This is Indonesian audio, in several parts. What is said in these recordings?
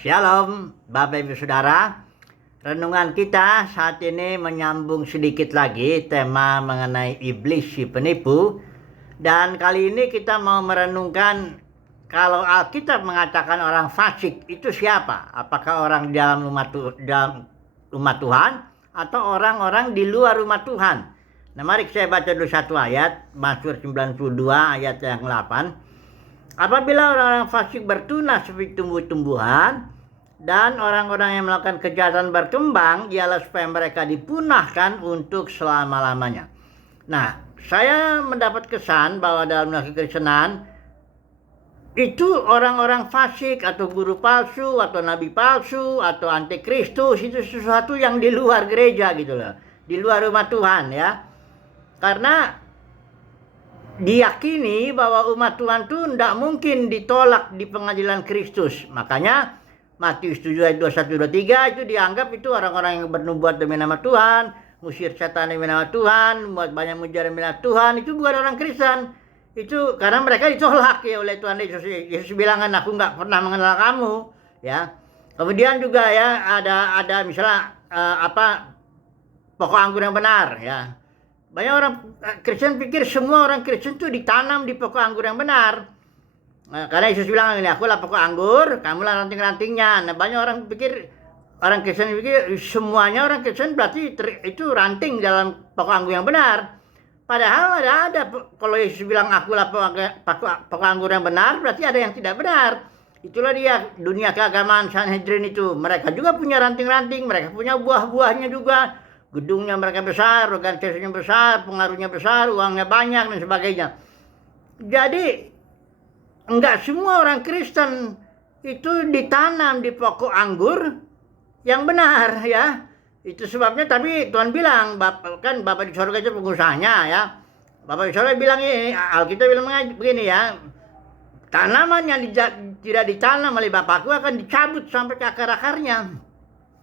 Shalom, Bapak Ibu Saudara. Renungan kita saat ini menyambung sedikit lagi tema mengenai iblis si penipu. Dan kali ini kita mau merenungkan kalau Alkitab mengatakan orang fasik itu siapa? Apakah orang di dalam umat Tuhan atau orang-orang di luar umat Tuhan? Nah, mari saya baca dulu satu ayat, Mazmur 92 ayat yang 8. Apabila orang-orang fasik bertunas seperti tumbuh-tumbuhan dan orang-orang yang melakukan kejahatan berkembang, ialah supaya mereka dipunahkan untuk selama-lamanya. Nah, saya mendapat kesan bahwa dalam kekristenan itu orang-orang fasik atau guru palsu atau nabi palsu atau antikristus itu sesuatu yang di luar gereja gitu loh, di luar umat Tuhan ya. Karena diyakini bahwa umat Tuhan itu tidak mungkin ditolak di pengadilan Kristus. Makanya Matius 7 ayat 21 23 itu dianggap itu orang-orang yang bernubuat demi nama Tuhan, ngusir setan demi nama Tuhan, membuat banyak mujizat demi nama Tuhan, itu bukan orang Kristen. Itu karena mereka ditolak ya oleh Tuhan Yesus. Yesus bilang kan, aku nggak pernah mengenal kamu, ya. Kemudian juga ya ada misalnya pokok anggur yang benar, ya. Banyak orang Kristen pikir semua orang Kristen itu ditanam di pokok anggur yang benar. Nah, karena Yesus bilang ini, akulah pokok anggur, kamulah ranting-rantingnya. Nah, banyak orang pikir, orang Kristen pikir semuanya orang Kristen berarti itu ranting dalam pokok anggur yang benar. Padahal ada kalau Yesus bilang akulah pokok anggur yang benar, berarti ada yang tidak benar. Itulah dia dunia keagamaan Sanhedrin itu. Mereka juga punya ranting-ranting, mereka punya buah-buahnya juga. Gedungnya mereka besar, organisasinya besar, pengaruhnya besar, uangnya banyak dan sebagainya. Jadi enggak semua orang Kristen itu ditanam di pokok anggur yang benar ya. Itu sebabnya, tapi Tuhan bilang, Bapak di sorga itu pengusahanya ya. Bapak di sorga bilang ini, Alkitab bilang begini ya. Tanaman yang tidak ditanam oleh Bapakku akan dicabut sampai ke akar-akarnya.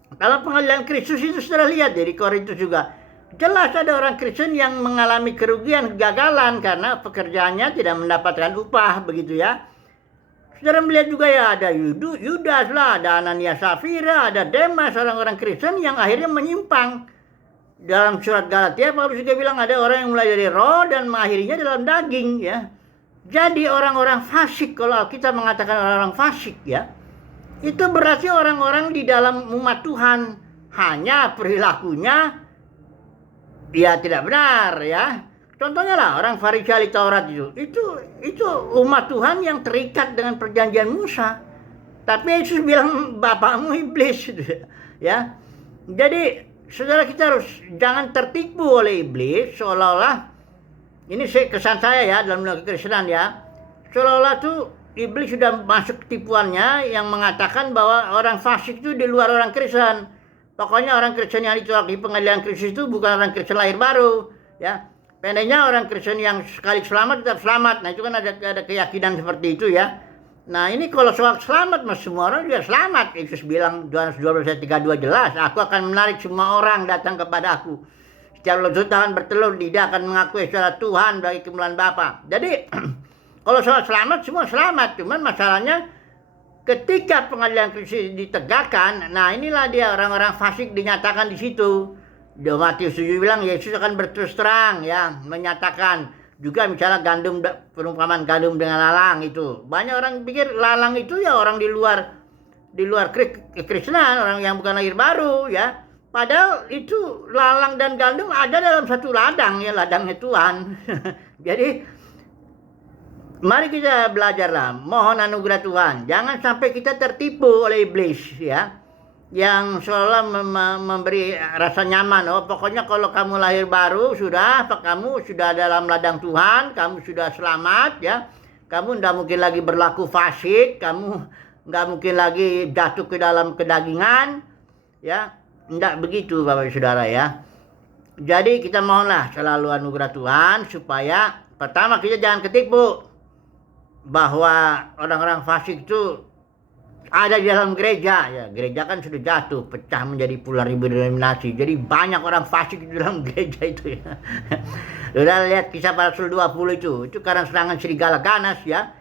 Dalam pengadilan Kristus itu sudah lihat dari Korintus juga. Jelas ada orang Kristen yang mengalami kerugian, kegagalan karena pekerjaannya tidak mendapatkan upah begitu ya. Saudara melihat juga ya ada Yudas lah, ada Ananias Safira, ada Demas, orang-orang Kristen yang akhirnya menyimpang. Dalam surat Galatia Paulus juga bilang ada orang yang mulai dari roh dan mengakhirinya dalam daging ya. Jadi orang-orang fasik, kalau kita mengatakan orang-orang fasik ya, itu berarti orang-orang di dalam umat Tuhan, hanya perilakunya dia tidak benar ya. Contohnya lah orang Farisi ahli Taurat itu umat Tuhan yang terikat dengan perjanjian Musa. Tapi Yesus bilang bapakmu iblis gitu ya. Jadi saudara, kita harus jangan tertipu oleh iblis seolah-olah, ini kesan saya ya dalam kekristenan ya, seolah-olah tuh iblis sudah masuk tipuannya yang mengatakan bahwa orang fasik itu di luar orang Kristen. Pokoknya orang Kristen yang ditolak di pengadilan Kristus itu bukan orang Kristen lahir baru, ya. Pendeknya orang Kristen yang sekali selamat tetap selamat. Nah, itu kan ada keyakinan seperti itu ya. Nah, ini kalau soal selamat, mas, semua orang juga selamat. Yesus bilang Yohanes 12 ayat 32 jelas, aku akan menarik semua orang datang kepada aku. Setiap lutut akan bertelur, dia akan mengakui saudara Tuhan bagi kemuliaan Bapa. Jadi kalau soal selamat, semua selamat. Cuman masalahnya ketika pengadilan Kristus ditegakkan, nah inilah dia orang-orang fasik dinyatakan di situ. Di Matius 7 bilang Yesus akan berterus terang ya, menyatakan juga misalnya perumpamaan gandum dengan lalang itu. Banyak orang pikir lalang itu ya orang di luar kekristenan, orang yang bukan lahir baru ya. Padahal itu lalang dan gandum ada dalam satu ladang ya, ladangnya Tuhan. Jadi mari kita belajarlah, mohon anugerah Tuhan. Jangan sampai kita tertipu oleh iblis ya, yang seolah memberi rasa nyaman. Oh, pokoknya kalau kamu lahir baru kamu sudah dalam ladang Tuhan, kamu sudah selamat ya. Kamu tidak mungkin lagi berlaku fasik, kamu nggak mungkin lagi jatuh ke dalam kedagingan ya. Tidak begitu Bapak Saudara ya. Jadi kita mohonlah selalu anugerah Tuhan supaya pertama kita jangan ketipu bahwa orang-orang fasik itu ada di dalam gereja ya. Gereja kan sudah jatuh, pecah menjadi puluhan ribu denominasi. Jadi banyak orang fasik di dalam gereja itu ya. Sudah lihat kisah para Rasul 20 itu karena serangan serigala ganas ya.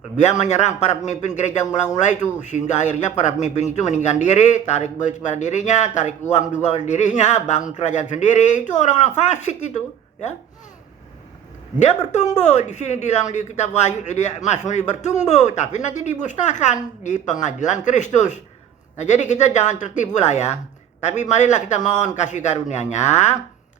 dia menyerang para pemimpin gereja mula-mula itu, sehingga akhirnya para pemimpin itu meninggalkan diri, tarik balik kepada dirinya, tarik uang juga pada dirinya, bangun kerajaan sendiri. Itu orang-orang fasik itu, ya. Dia bertumbuh di sini bilang di kitab Wahyu, dia Mazmur bertumbuh, tapi nanti dimusnahkan di pengadilan Kristus. Nah, jadi kita jangan tertipu lah ya. Tapi marilah kita mohon kasih karunia-Nya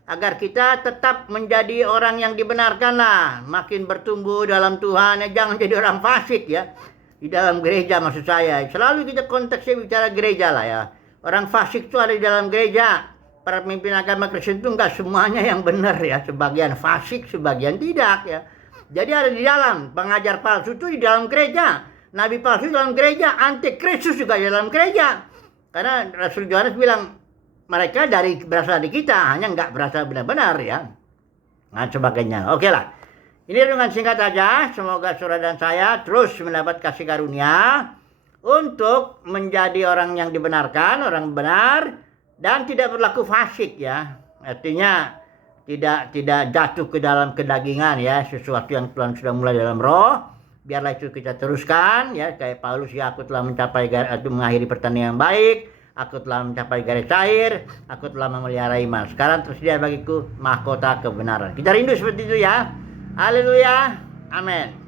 agar kita tetap menjadi orang yang dibenarkan lah, makin bertumbuh dalam Tuhan. Jangan jadi orang fasik ya. Di dalam gereja maksud saya. Selalu kita konteksnya bicara gereja lah ya. Orang fasik itu ada di dalam gereja. Para pemimpin agama Kristen itu enggak semuanya yang benar ya, sebagian fasik, sebagian tidak ya. Jadi ada di dalam, pengajar palsu itu di dalam gereja, nabi palsu di dalam gereja, antikristus juga di dalam gereja. Karena Rasul Yohanes bilang mereka berasal dari kita, hanya enggak berasal benar-benar ya. Nah sebagainya. Oke lah. Ini dengan singkat saja, semoga saudara dan saya terus mendapat kasih karunia untuk menjadi orang yang dibenarkan, orang benar, dan tidak berlaku fasik ya, artinya tidak jatuh ke dalam kedagingan ya, sesuatu yang Tuhan sudah mulai dalam roh. Biarlah itu kita teruskan ya, kayak Paulus ya, aku telah mencapai mengakhiri pertandingan yang baik, aku telah mencapai garis akhir, aku telah memelihara iman. Sekarang tersedia bagiku mahkota kebenaran. Kita rindu seperti itu ya. Haleluya, amin.